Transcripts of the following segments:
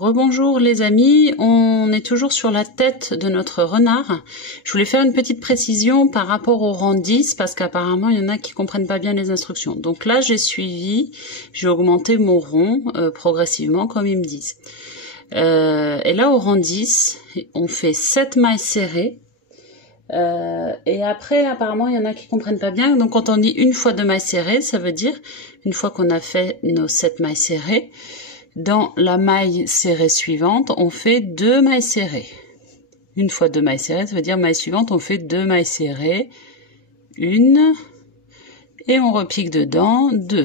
Rebonjour les amis, on est toujours sur la tête de notre renard. Je voulais faire une petite précision par rapport au rang 10 parce qu'apparemment il y en a qui comprennent pas bien les instructions. Donc là j'ai suivi, j'ai augmenté mon rond progressivement comme ils me disent. Et là au rang 10, on fait 7 mailles serrées. Et après apparemment il y en a qui comprennent pas bien. Donc quand on dit une fois 2 mailles serrées, ça veut dire une fois qu'on a fait nos 7 mailles serrées, dans la maille serrée suivante, on fait 2 mailles serrées. Une fois 2 mailles serrées, ça veut dire maille suivante, on fait 2 mailles serrées. Une. Et on repique dedans 2.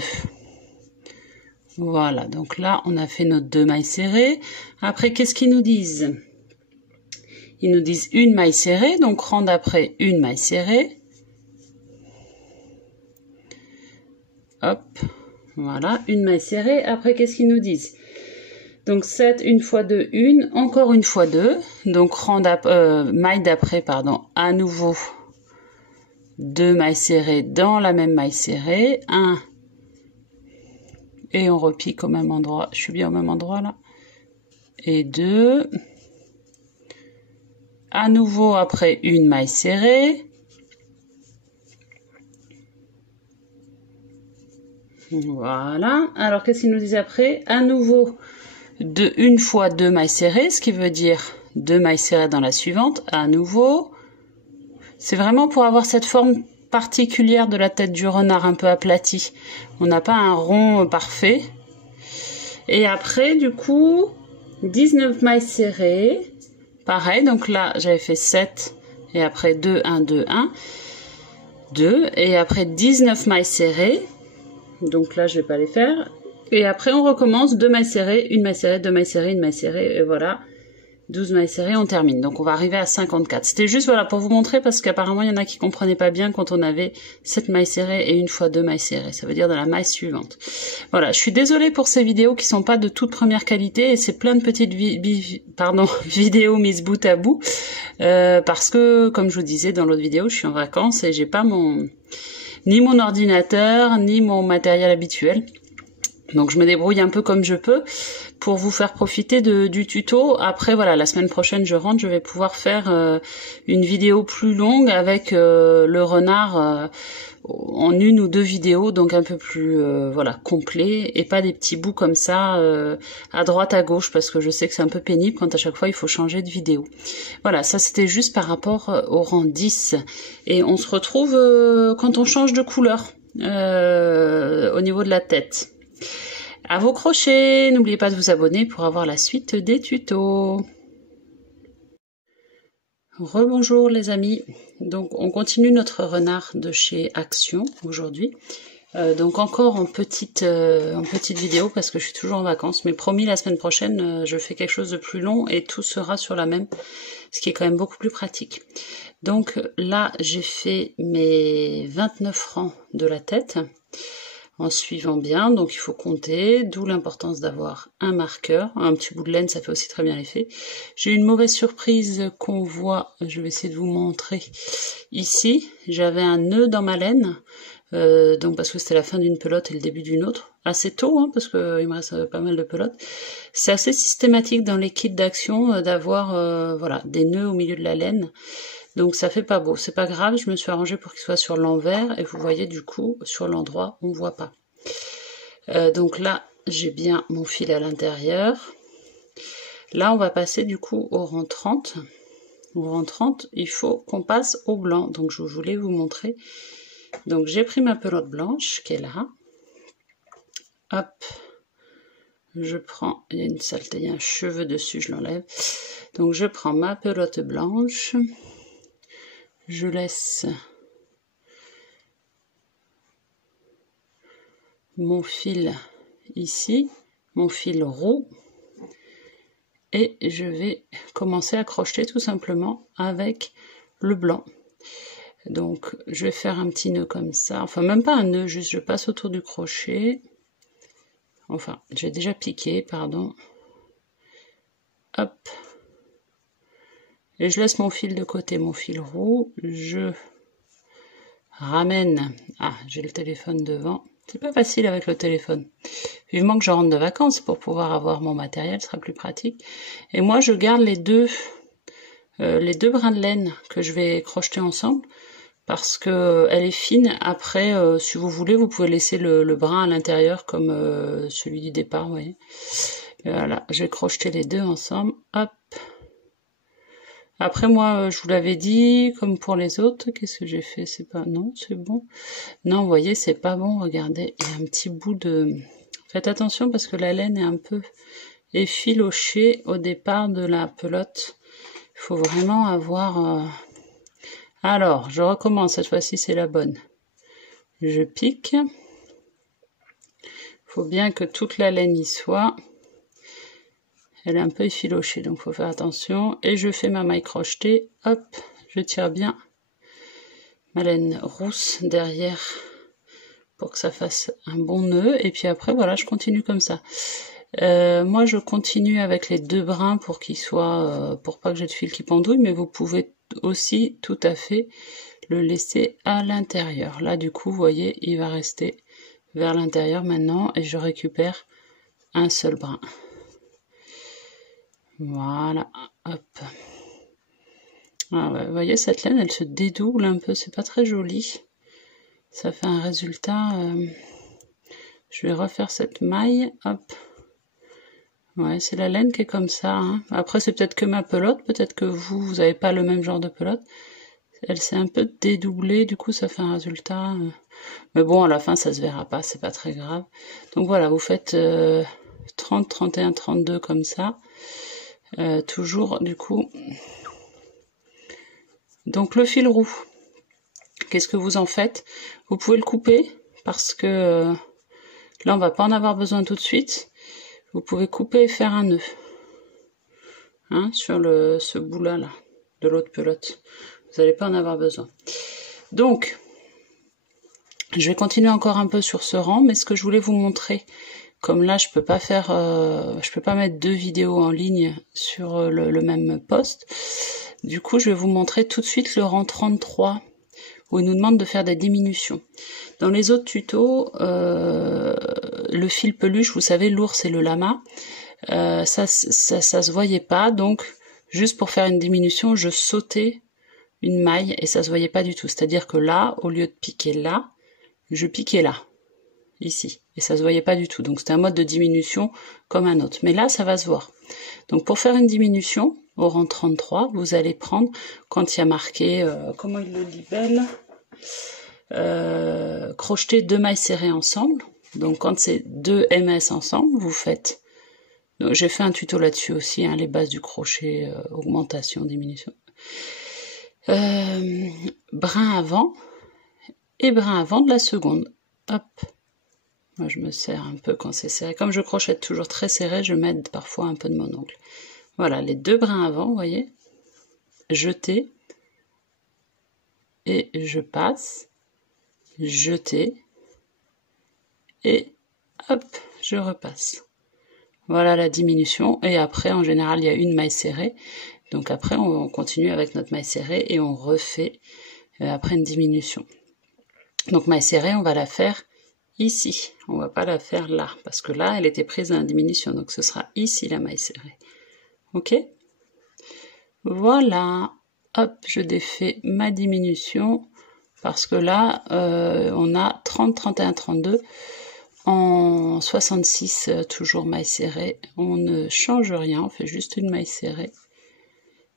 Voilà, donc là, on a fait nos 2 mailles serrées. Après, qu'est-ce qu'ils nous disent? Ils nous disent une maille serrée, donc rang d'après une maille serrée. Hop. Voilà, une maille serrée. Après, qu'est-ce qu'ils nous disent? Donc 7, une fois 2, une, encore une fois 2. Donc maille d'après, pardon, à nouveau 2 mailles serrées dans la même maille serrée. 1. Et on repique au même endroit. Je suis bien au même endroit là. Et 2. À nouveau après une maille serrée. Voilà. Alors, qu'est-ce qu'ils nous disent après? À nouveau, une fois 2 mailles serrées, ce qui veut dire 2 mailles serrées dans la suivante. À nouveau. C'est vraiment pour avoir cette forme particulière de la tête du renard un peu aplatie. On n'a pas un rond parfait. Et après, du coup, 19 mailles serrées. Pareil, donc là, j'avais fait 7. Et après 2, 1, 2, 1. 2. Et après 19 mailles serrées. Donc là, je vais pas les faire. Et après, on recommence 2 mailles serrées, une maille serrée, 2 mailles serrées, une maille serrée. Et voilà, 12 mailles serrées, on termine. Donc, on va arriver à 54. C'était juste, voilà, pour vous montrer, parce qu'apparemment, il y en a qui comprenaient pas bien quand on avait 7 mailles serrées et une fois 2 mailles serrées. Ça veut dire dans la maille suivante. Voilà, je suis désolée pour ces vidéos qui sont pas de toute première qualité, et c'est plein de petites vidéos mises bout à bout, parce que, comme je vous disais dans l'autre vidéo, je suis en vacances et j'ai pas ni mon ordinateur, ni mon matériel habituel. Donc je me débrouille un peu comme je peux pour vous faire profiter du tuto. Après voilà, la semaine prochaine je rentre, je vais pouvoir faire une vidéo plus longue avec le renard en 1 ou 2 vidéos, donc un peu plus voilà, complet, et pas des petits bouts comme ça à droite à gauche, parce que je sais que c'est un peu pénible quand à chaque fois il faut changer de vidéo. Voilà, ça c'était juste par rapport au rang 10, et on se retrouve quand on change de couleur au niveau de la tête. À vos crochets, n'oubliez pas de vous abonner pour avoir la suite des tutos. Rebonjour les amis, donc on continue notre renard de chez Action aujourd'hui, donc encore en petite vidéo parce que je suis toujours en vacances, mais promis la semaine prochaine je fais quelque chose de plus long et tout sera sur la même, ce qui est quand même beaucoup plus pratique. Donc là j'ai fait mes 29 rangs de la tête en suivant bien, donc il faut compter, d'où l'importance d'avoir un marqueur, un petit bout de laine, ça fait aussi très bien l'effet. J'ai eu une mauvaise surprise qu'on voit, je vais essayer de vous montrer ici, j'avais un nœud dans ma laine, donc parce que c'était la fin d'une pelote et le début d'une autre, assez tôt, hein, parce qu'il me reste pas mal de pelotes. C'est assez systématique dans les kits d'Action d'avoir voilà, des nœuds au milieu de la laine. Donc ça fait pas beau, c'est pas grave, je me suis arrangée pour qu'il soit sur l'envers, et vous voyez du coup, sur l'endroit, on voit pas. Donc là, j'ai bien mon fil à l'intérieur. Là, on va passer du coup au rang 30. Au rang 30, il faut qu'on passe au blanc, donc je voulais vous montrer. Donc j'ai pris ma pelote blanche, qui est là. Hop, je prends, il y a une saleté, il y a un cheveu dessus, je l'enlève. Donc je prends ma pelote blanche. Je laisse mon fil ici, mon fil roux, et je vais commencer à crocheter tout simplement avec le blanc. Donc je vais faire un petit nœud comme ça, enfin même pas un nœud, juste je passe autour du crochet, enfin j'ai déjà piqué, pardon, hop. Et je laisse mon fil de côté, mon fil roux, je ramène, ah j'ai le téléphone devant, C'est pas facile avec le téléphone. Vivement que je rentre de vacances pour pouvoir avoir mon matériel, ce sera plus pratique. Et moi, je garde les deux brins de laine que je vais crocheter ensemble parce que elle est fine. Après, si vous voulez, vous pouvez laisser le brin à l'intérieur comme celui du départ, vous voyez. Et voilà, je vais crocheter les deux ensemble. Hop. Après, moi, je vous l'avais dit, comme pour les autres, qu'est-ce que j'ai fait? C'est pas... Non, c'est bon. Non, vous voyez, c'est pas bon. Regardez, il y a un petit bout de... Faites attention parce que la laine est un peu effilochée au départ de la pelote. Il faut vraiment avoir... Alors, je recommence. Cette fois-ci, c'est la bonne. Je pique. Il faut bien que toute la laine y soit. Elle est un peu effilochée, donc il faut faire attention. Et je fais ma maille crochetée. Hop, je tire bien ma laine rousse derrière pour que ça fasse un bon nœud. Et puis après, voilà, je continue comme ça. Moi, je continue avec les deux brins pour qu'ils soient, pour pas que j'ai de fil qui pendouille, mais vous pouvez aussi tout à fait le laisser à l'intérieur. Là, du coup, vous voyez, il va rester vers l'intérieur maintenant et je récupère un seul brin. Voilà, hop. Ah ouais, vous voyez, cette laine, elle se dédouble un peu, c'est pas très joli. Ça fait un résultat... Je vais refaire cette maille, hop. Ouais, c'est la laine qui est comme ça. Hein. Après, c'est peut-être que ma pelote, peut-être que vous n'avez pas le même genre de pelote. Elle s'est un peu dédoublée, du coup, ça fait un résultat... Mais bon, à la fin, ça se verra pas, c'est pas très grave. Donc voilà, vous faites 30, 31, 32 comme ça. Toujours, du coup... Donc le fil roux, qu'est-ce que vous en faites? Vous pouvez le couper, parce que là, on va pas en avoir besoin tout de suite. Vous pouvez couper et faire un nœud. Hein, sur ce bout-là, là, de l'autre pelote. Vous n'allez pas en avoir besoin. Donc, je vais continuer encore un peu sur ce rang, mais ce que je voulais vous montrer, comme là, je peux pas faire, je peux pas mettre deux vidéos en ligne sur le même poste. Du coup, je vais vous montrer tout de suite le rang 33, où il nous demande de faire des diminutions. Dans les autres tutos, le fil peluche, vous savez, l'ours et le lama, ça se voyait pas, donc juste pour faire une diminution, je sautais une maille et ça se voyait pas du tout. C'est-à-dire que là, au lieu de piquer là, je piquais là, ici, et ça se voyait pas du tout. Donc c'était un mode de diminution comme un autre. Mais là, ça va se voir. Donc pour faire une diminution au rang 33, vous allez prendre, quand il y a marqué, comment il le libelle, crocheter deux mailles serrées ensemble. Donc quand c'est deux MS ensemble, vous faites... J'ai fait un tuto là-dessus aussi, hein, les bases du crochet, augmentation, diminution. Brin avant et brin avant de la seconde. Hop. Moi, je me serre un peu quand c'est serré. Comme je crochette toujours très serré, je m'aide parfois un peu de mon ongle. Voilà, les deux brins avant, vous voyez. Jeter. Et je passe. Jeter. Et hop, je repasse. Voilà la diminution. Et après, en général, il y a une maille serrée. Donc après, on continue avec notre maille serrée et on refait après une diminution. Donc maille serrée, on va la faire ici. On va pas la faire là, parce que là, elle était prise à la diminution. Donc ce sera ici la maille serrée. Ok? Voilà. Hop, je défais ma diminution, parce que là, on a 30, 31, 32. En 66, toujours maille serrée. On ne change rien, on fait juste une maille serrée.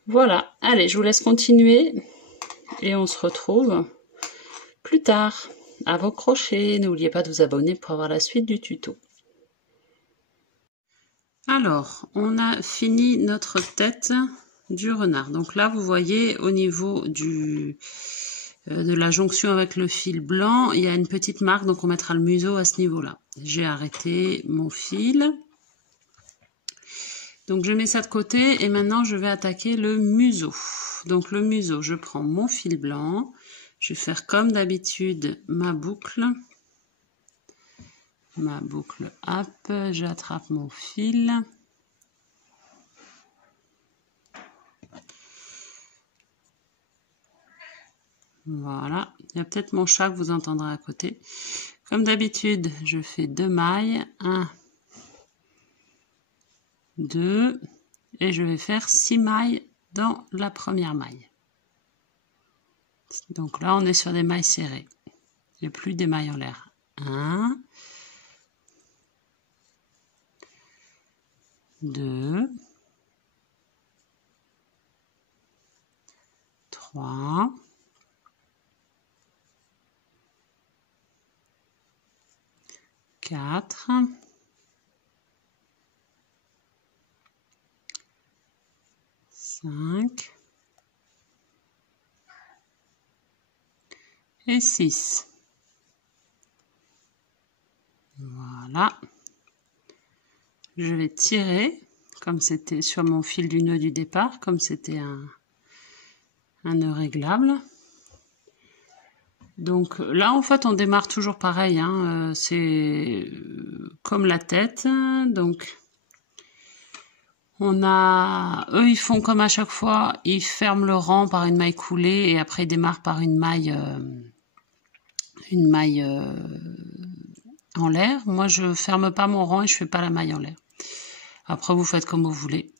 Voilà, allez, je vous laisse continuer et on se retrouve plus tard. À vos crochets, n'oubliez pas de vous abonner pour avoir la suite du tuto. Alors, on a fini notre tête du renard. Donc là, vous voyez au niveau de la jonction avec le fil blanc, il y a une petite marque, donc on mettra le museau à ce niveau-là. J'ai arrêté mon fil. Donc je mets ça de côté et maintenant je vais attaquer le museau. Donc le museau, je prends mon fil blanc, je vais faire comme d'habitude ma boucle. Ma boucle hop, j'attrape mon fil. Voilà, il y a peut-être mon chat que vous entendrez à côté. Comme d'habitude, je fais 2 mailles, 1, 2, et je vais faire 6 mailles dans la première maille. Donc là, on est sur des mailles serrées et plus des mailles en l'air. 1, 2, 3, 4, 5 et 6. Voilà. Je vais tirer, comme c'était sur mon fil du nœud du départ, comme c'était un nœud réglable. Donc là, en fait, on démarre toujours pareil, hein, c'est comme la tête. Donc, on a, eux, ils font comme à chaque fois, ils ferment le rang par une maille coulée et après ils démarrent par une maille en l'air. Moi, je ferme pas mon rang et je fais pas la maille en l'air. Après, vous faites comme vous voulez.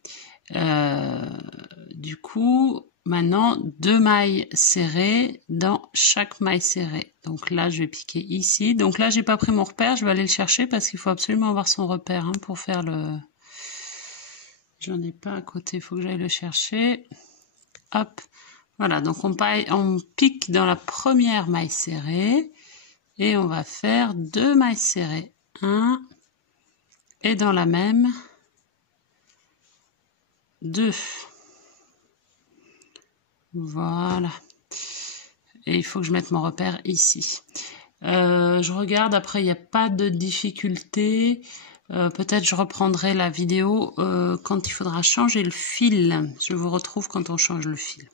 Du coup, maintenant, 2 mailles serrées dans chaque maille serrée. Donc là, je vais piquer ici. Donc là, j'ai pas pris mon repère, je vais aller le chercher parce qu'il faut absolument avoir son repère hein, pour faire le... J'en ai pas à côté, il faut que j'aille le chercher. Hop, voilà. Donc on pique dans la première maille serrée et on va faire 2 mailles serrées. 1 et dans la même 2. Voilà. Et il faut que je mette mon repère ici. Je regarde, après il n'y a pas de difficulté. Peut-être je reprendrai la vidéo quand il faudra changer le fil. Je vous retrouve quand on change le fil.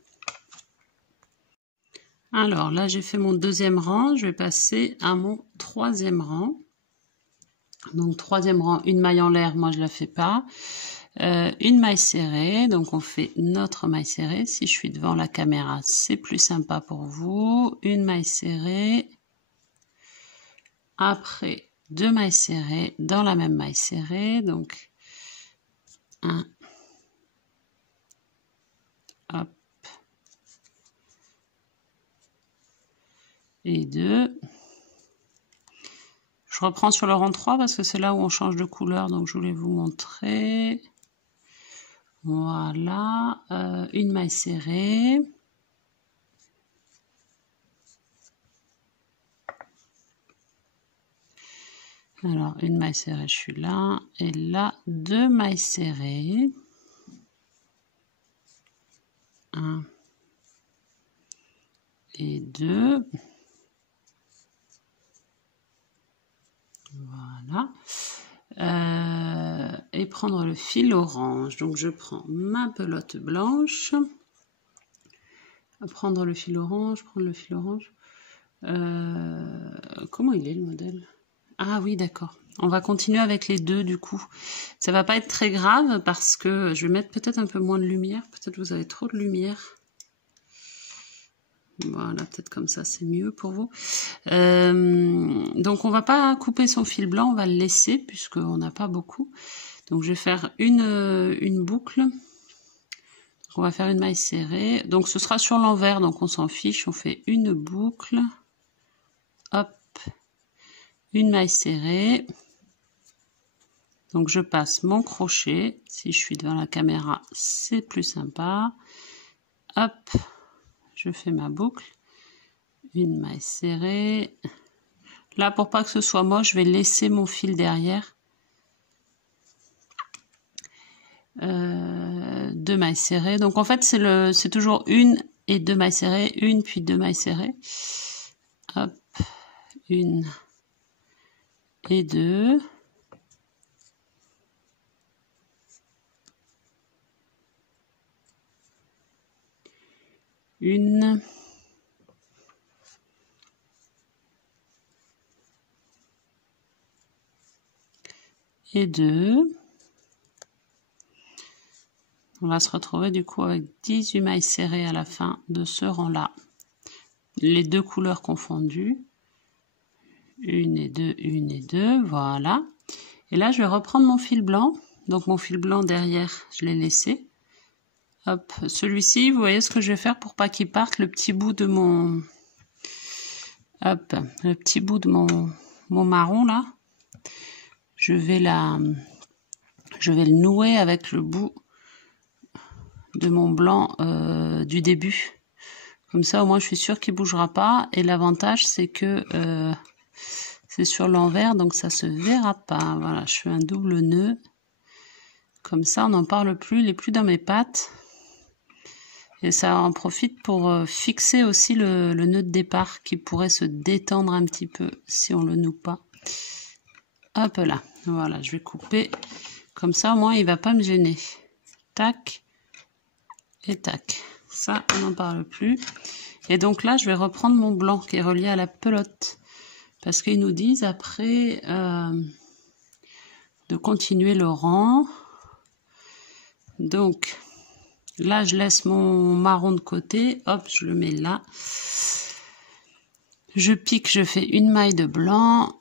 Alors là j'ai fait mon 2e rang, je vais passer à mon 3e rang. Donc 3e rang, une maille en l'air, moi je la fais pas. Une maille serrée, donc on fait notre maille serrée. Si je suis devant la caméra, c'est plus sympa pour vous. Une maille serrée. Après, 2 mailles serrées dans la même maille serrée. Donc, 1, hop, et 2. Je reprends sur le rang 3 parce que c'est là où on change de couleur, donc je voulais vous montrer. Voilà, une maille serrée. Alors, une maille serrée, je suis là. Et là, 2 mailles serrées. 1 et 2. Voilà. Et prendre le fil orange. Donc je prends ma pelote blanche. Prendre le fil orange, prendre le fil orange. Comment il est le modèle? Ah oui, d'accord. On va continuer avec les 2 du coup. Ça va pas être très grave parce que je vais mettre peut-être un peu moins de lumière. Peut-être vous avez trop de lumière. Voilà, peut-être comme ça, c'est mieux pour vous. Donc, on va pas couper son fil blanc, on va le laisser puisqu'on n'a pas beaucoup. Donc, je vais faire une boucle. Donc, on va faire une maille serrée. Donc, ce sera sur l'envers, donc on s'en fiche. On fait une boucle. Hop. Une maille serrée. Donc, je passe mon crochet. Si je suis devant la caméra, c'est plus sympa. Hop. Je fais ma boucle, une maille serrée. Là, pour pas que ce soit moche, je vais laisser mon fil derrière. 2 mailles serrées. Donc en fait, c'est toujours 1 et 2 mailles serrées, 1 puis 2 mailles serrées. Hop, 1 et 2. Une et 2. On va se retrouver du coup avec 18 mailles serrées à la fin de ce rang-là. Les 2 couleurs confondues. Une et deux, voilà. Et là, je vais reprendre mon fil blanc. Donc, mon fil blanc derrière, je l'ai laissé. Hop, celui-ci, vous voyez ce que je vais faire pour pas qu'il parte, le petit bout de mon... Hop, le petit bout de mon marron, là. Je vais le nouer avec le bout de mon blanc du début. Comme ça, au moins, je suis sûre qu'il bougera pas. Et l'avantage, c'est que c'est sur l'envers, donc ça se verra pas. Voilà, je fais un double nœud. Comme ça, on n'en parle plus, il n'est plus dans mes pattes. Et ça en profite pour fixer aussi le nœud de départ qui pourrait se détendre un petit peu si on le noue pas. Hop là, voilà, je vais couper. Comme ça, au moins, il va pas me gêner. Tac et tac. Ça, on n'en parle plus. Et donc là, je vais reprendre mon blanc qui est relié à la pelote. Parce qu'ils nous disent après de continuer le rang. Donc, là, je laisse mon marron de côté. Hop, je le mets là. Je pique, je fais une maille de blanc.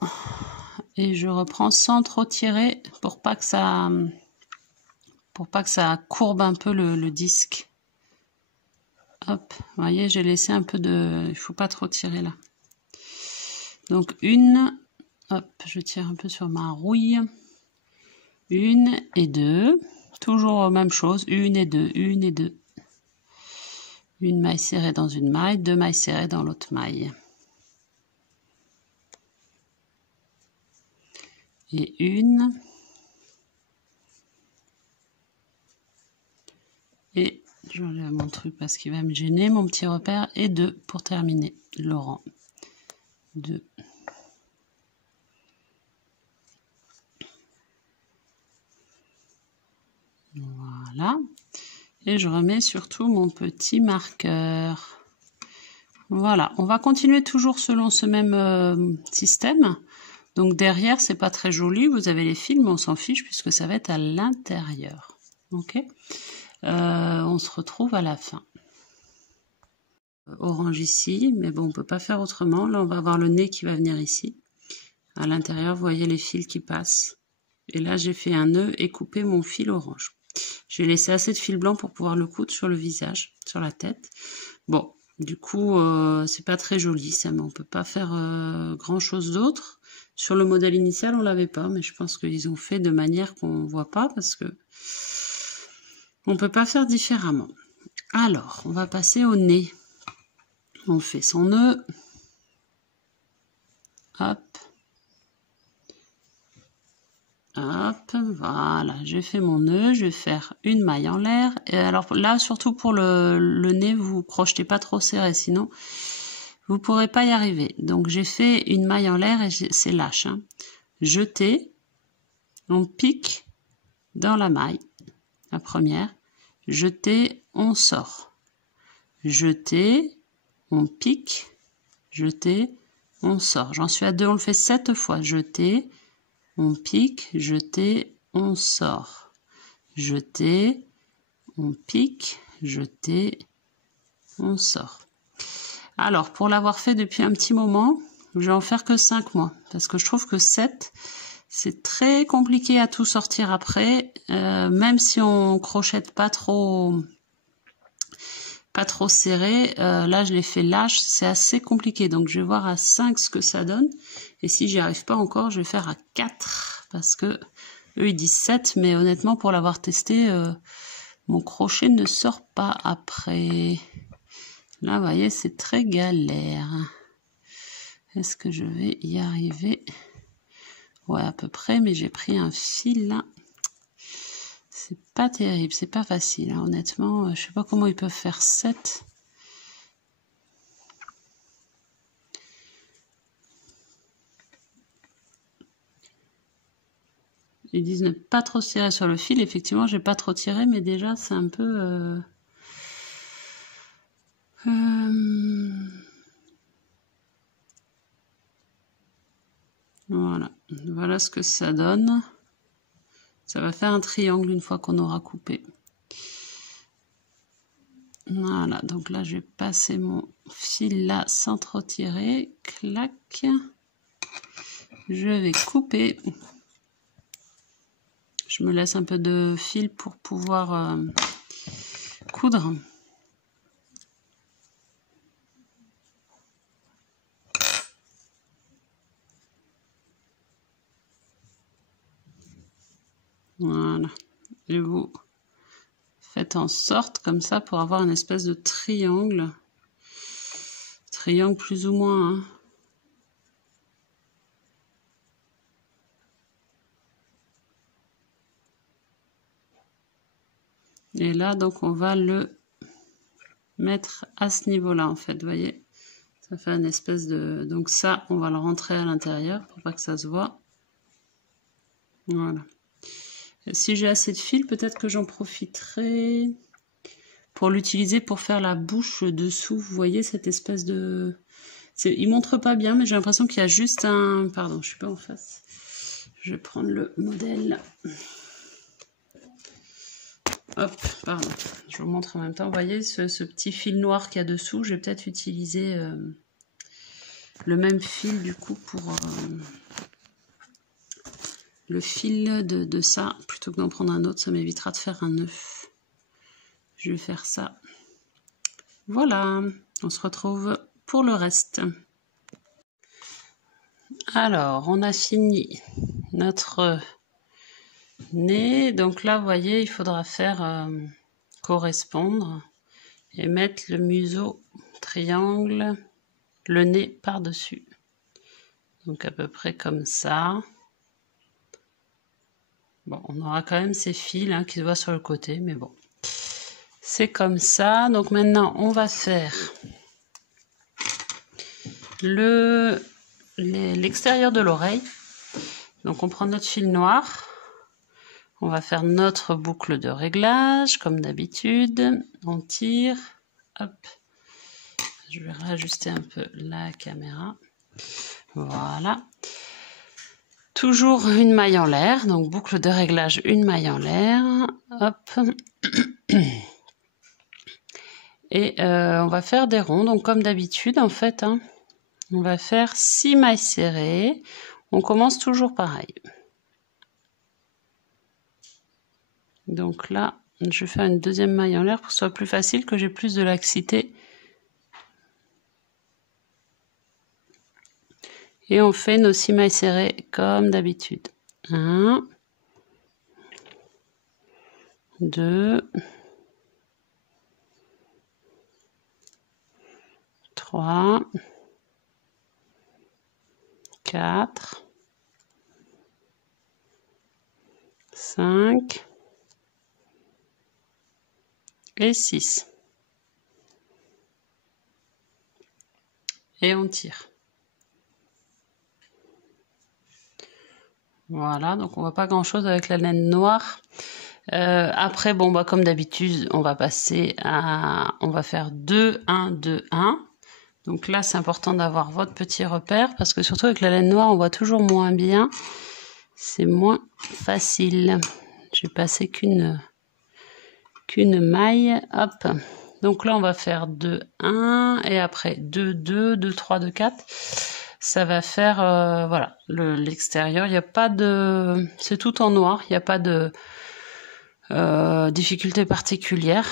Et je reprends sans trop tirer pour pas que ça courbe un peu le disque. Hop, vous voyez, j'ai laissé un peu de... Il faut pas trop tirer là. Donc une, hop, je tire un peu sur ma rouille. Une et deux. Toujours même chose, une et deux, une et deux. Une maille serrée dans une maille, deux mailles serrées dans l'autre maille. Et une. Et j'enlève mon truc parce qu'il va me gêner, mon petit repère. Et deux pour terminer le rang. Deux. Voilà. Et je remets surtout mon petit marqueur. Voilà. On va continuer toujours selon ce même système. Donc derrière, c'est pas très joli. Vous avez les fils, mais on s'en fiche puisque ça va être à l'intérieur. Ok. On se retrouve à la fin. Orange ici, mais bon, on peut pas faire autrement. Là, on va avoir le nez qui va venir ici. À l'intérieur, vous voyez les fils qui passent. Et là, j'ai fait un nœud et coupé mon fil orange. J'ai laissé assez de fil blanc pour pouvoir le coudre sur le visage, sur la tête. Bon, du coup, c'est pas très joli ça, mais on peut pas faire grand chose d'autre. Sur le modèle initial, on l'avait pas, mais je pense qu'ils ont fait de manière qu'on voit pas parce que on peut pas faire différemment. Alors, on va passer au nez. On fait son nœud. Hop. Hop, voilà, j'ai fait mon nœud, je vais faire une maille en l'air. Et alors là, surtout pour le nez, vous crochetez pas trop serré, sinon vous pourrez pas y arriver. Donc j'ai fait une maille en l'air et c'est lâche. Hein. Jeter, on pique dans la maille, la première. Jeter, on sort. Jeter, on pique. Jeter, on sort. J'en suis à 2, on le fait 7 fois. Jeter, on pique, jeter, on sort. Jeter, on pique, jeter, on sort. Alors, pour l'avoir fait depuis un petit moment, je vais en faire que 5 mois. Parce que je trouve que 7, c'est très compliqué à tout sortir après. Même si on crochette pas trop serré. Là, je l'ai fait lâche. C'est assez compliqué. Donc, je vais voir à 5 ce que ça donne. Et si j'y arrive pas encore, je vais faire à 4. Parce que eux, ils disent 7. Mais honnêtement, pour l'avoir testé, mon crochet ne sort pas après. Là, vous voyez, c'est très galère. Est-ce que je vais y arriver? Ouais, à peu près. Mais j'ai pris un fil là. C'est pas terrible, c'est pas facile, hein, honnêtement. Je sais pas comment ils peuvent faire 7. Ils disent ne pas trop tirer sur le fil. Effectivement, j'ai pas trop tiré, mais déjà, c'est un peu... Voilà. Voilà ce que ça donne. Ça va faire un triangle une fois qu'on aura coupé. Voilà, donc là, je vais passer mon fil là sans trop tirer. Clac. je vais couper. Je me laisse un peu de fil pour pouvoir coudre. Voilà. Et vous faites en sorte comme ça pour avoir une espèce de triangle. Triangle plus ou moins, hein. Et là, donc, on va le mettre à ce niveau-là, en fait, vous voyez. Ça fait une espèce de... Donc ça, on va le rentrer à l'intérieur pour pas que ça se voit. Voilà. Et si j'ai assez de fil, peut-être que j'en profiterai pour l'utiliser pour faire la bouche dessous. Vous voyez cette espèce de... Il montre pas bien, mais j'ai l'impression qu'il y a juste un... Pardon, je suis pas en face. Je vais prendre le modèle. Hop, pardon. Je vous montre en même temps. Vous voyez ce petit fil noir qu'il y a dessous. Je vais peut-être utiliser le même fil du coup pour le fil de ça. Plutôt que d'en prendre un autre, ça m'évitera de faire un nœud. Je vais faire ça. Voilà, on se retrouve pour le reste. Alors, on a fini notre nez. Donc là, vous voyez, il faudra faire correspondre et mettre le museau triangle, le nez par-dessus. Donc à peu près comme ça. Bon, on aura quand même ces fils hein, qui se voient sur le côté, mais bon. C'est comme ça. Donc maintenant, on va faire l'extérieur de l'oreille. Donc on prend notre fil noir. On va faire notre boucle de réglage, comme d'habitude. On tire. Hop. Je vais réajuster un peu la caméra. Voilà. Toujours une maille en l'air. Donc boucle de réglage, une maille en l'air. Hop. Et on va faire des ronds. Donc comme d'habitude, en fait, hein, on va faire 6 mailles serrées. On commence toujours pareil. Donc là, je vais faire une deuxième maille en l'air pour que ce soit plus facile, que j'ai plus de laxité. Et on fait nos 6 mailles serrées comme d'habitude. 1, 2, 3, 4, 5 et 6. Et on tire. Voilà, donc on voit pas grand chose avec la laine noire. Après, bon, bah, comme d'habitude, on va passer à... On va faire 2, 1, 2, 1. Donc là, c'est important d'avoir votre petit repère parce que surtout avec la laine noire, on voit toujours moins bien. C'est moins facile. J'ai passé qu'une maille. Hop. Donc là, on va faire 2, 1 et après 2, 2, 2, 3, 2, 4. Ça va faire, voilà, l'extérieur. Il n'y a pas de... C'est tout en noir. Il n'y a pas de difficulté particulière.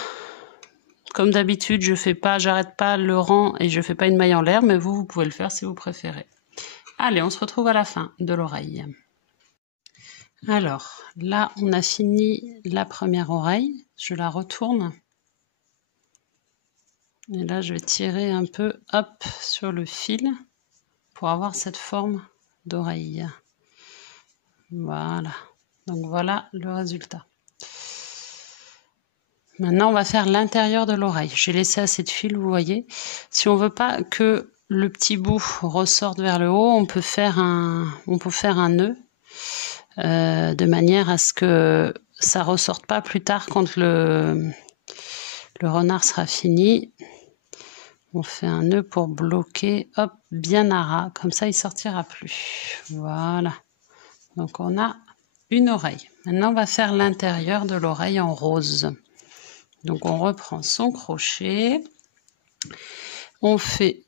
Comme d'habitude, j'arrête pas le rang et je fais pas une maille en l'air, mais vous pouvez le faire si vous préférez. Allez, on se retrouve à la fin de l'oreille. Alors, là, on a fini la première oreille. Je la retourne. Et là, je vais tirer un peu, hop, sur le fil pour avoir cette forme d'oreille. Voilà. Donc, voilà le résultat. Maintenant, on va faire l'intérieur de l'oreille. J'ai laissé assez de fil, vous voyez. Si on veut pas que le petit bout ressorte vers le haut, on peut faire un nœud de manière à ce que ça ressorte pas plus tard quand le renard sera fini. On fait un nœud pour bloquer, hop, bien à ras. Comme ça, il sortira plus. Voilà. Donc, on a une oreille. Maintenant, on va faire l'intérieur de l'oreille en rose. Donc on reprend son crochet, on fait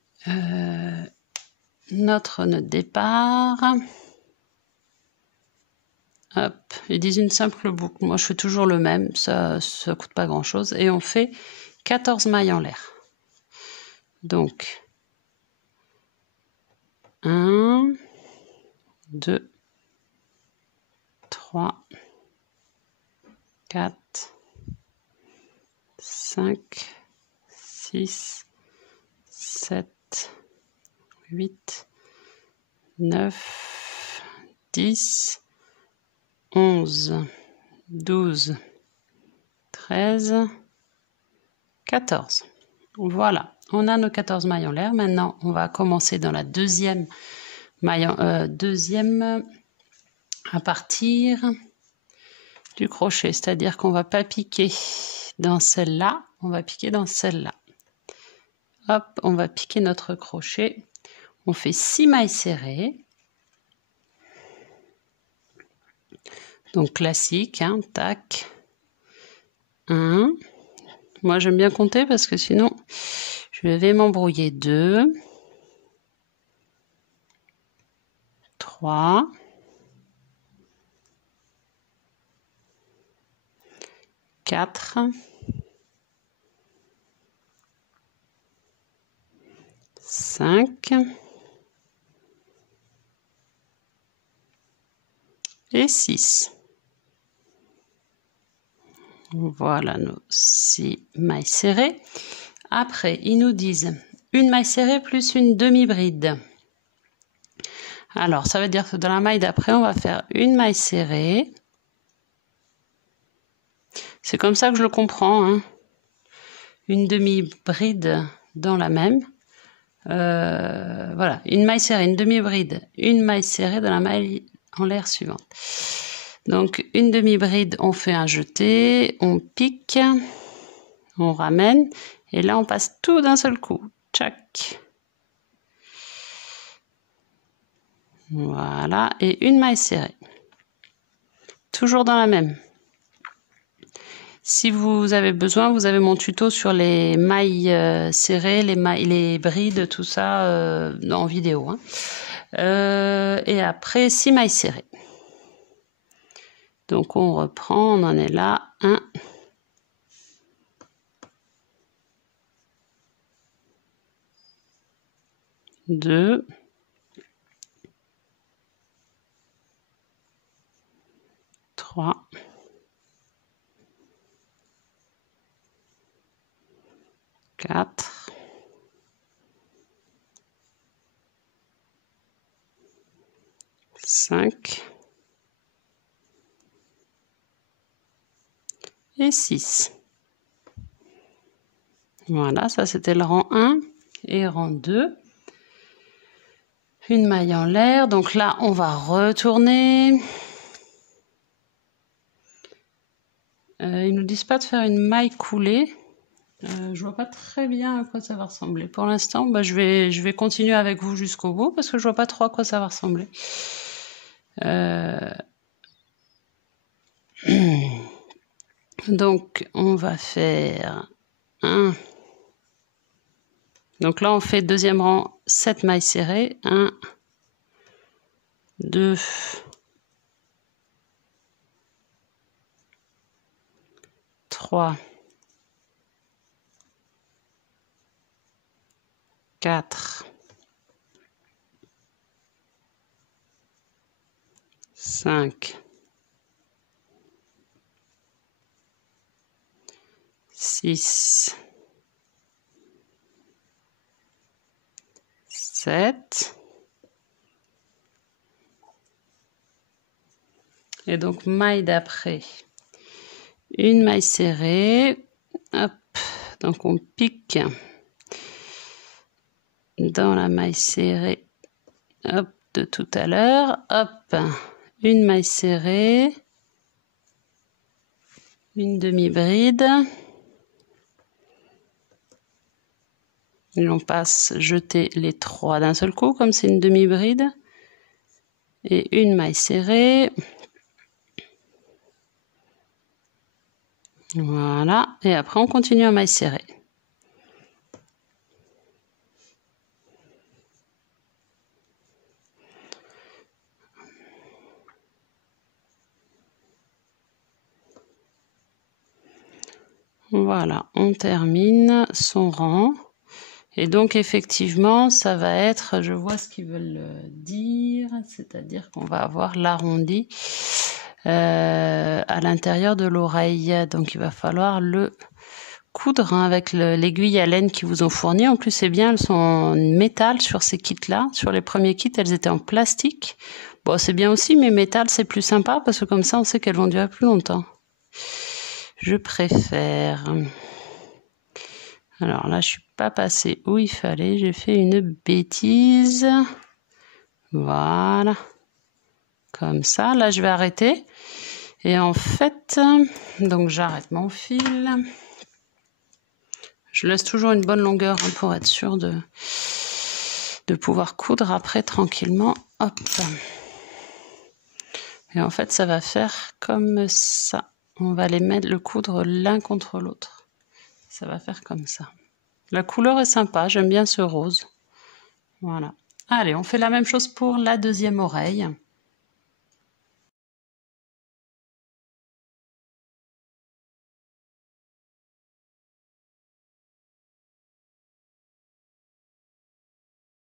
notre nœud de départ. Hop, ils disent une simple boucle. Moi, je fais toujours le même, ça coûte pas grand-chose. Et on fait 14 mailles en l'air. Donc, 1, 2, 3, 4, 5, 6, 7, 8, 9, 10, 11, 12, 13, 14. Voilà, on a nos 14 mailles en l'air. Maintenant, on va commencer dans la deuxième maille, à partir du crochet, c'est-à-dire qu'on va pas piquer dans celle-là, on va piquer dans celle-là. Hop, on va piquer notre crochet. On fait 6 mailles serrées. Donc classique, hein, tac. 1. Moi j'aime bien compter parce que sinon je vais m'embrouiller. 2. 3. 4. 5. Et 6. Voilà nos 6 mailles serrées. Après, ils nous disent une maille serrée plus une demi-bride. Alors, ça veut dire que dans la maille d'après, on va faire une maille serrée. C'est comme ça que je le comprends, hein. Une demi-bride dans la même. Voilà, une maille serrée, une demi-bride, une maille serrée dans la maille en l'air suivante. Donc, une demi-bride, on fait un jeté, on pique, on ramène, et là, on passe tout d'un seul coup. Tchac. Voilà, et une maille serrée. Toujours dans la même. Si vous avez besoin, vous avez mon tuto sur les mailles serrées, les brides, tout ça en vidéo, hein. Et après, 6 mailles serrées. Donc on reprend, on en est là. 1, 2, 3, 4, 5 et 6. Voilà, ça c'était le rang 1 et rang 2. Une maille en l'air, donc là on va retourner. Ils nous disent pas de faire une maille coulée. Je vois pas très bien à quoi ça va ressembler. Pour l'instant, bah, je vais continuer avec vous jusqu'au bout parce que je vois pas trop à quoi ça va ressembler. Donc on va faire 1. Donc là on fait deuxième rang 7 mailles serrées. 1, 2, 3, 4, 5, 6, 7. Et donc maille d'après, une maille serrée. Hop, donc on pique dans la maille serrée, hop, de tout à l'heure. Hop, une maille serrée, une demi-bride. Et on passe jeter les 3 d'un seul coup, comme c'est une demi-bride. Et une maille serrée. Voilà, et après on continue en maille serrée. Voilà, on termine son rang. Et donc, effectivement, ça va être, je vois ce qu'ils veulent dire, c'est-à-dire qu'on va avoir l'arrondi à l'intérieur de l'oreille. Donc, il va falloir le coudre avec l'aiguille à laine qu'ils vous ont fournie. En plus, c'est bien, elles sont en métal sur ces kits-là. Sur les premiers kits, elles étaient en plastique. Bon, c'est bien aussi, mais métal, c'est plus sympa parce que comme ça, on sait qu'elles vont durer plus longtemps. Je préfère. Alors là, je suis pas passée où il fallait. J'ai fait une bêtise. Voilà. Comme ça. Là, je vais arrêter. Et en fait, donc j'arrête mon fil. Je laisse toujours une bonne longueur pour être sûr de pouvoir coudre après tranquillement. Hop. Et en fait, ça va faire comme ça. On va les mettre, le coudre l'un contre l'autre. Ça va faire comme ça. La couleur est sympa, j'aime bien ce rose. Voilà. Allez, on fait la même chose pour la deuxième oreille.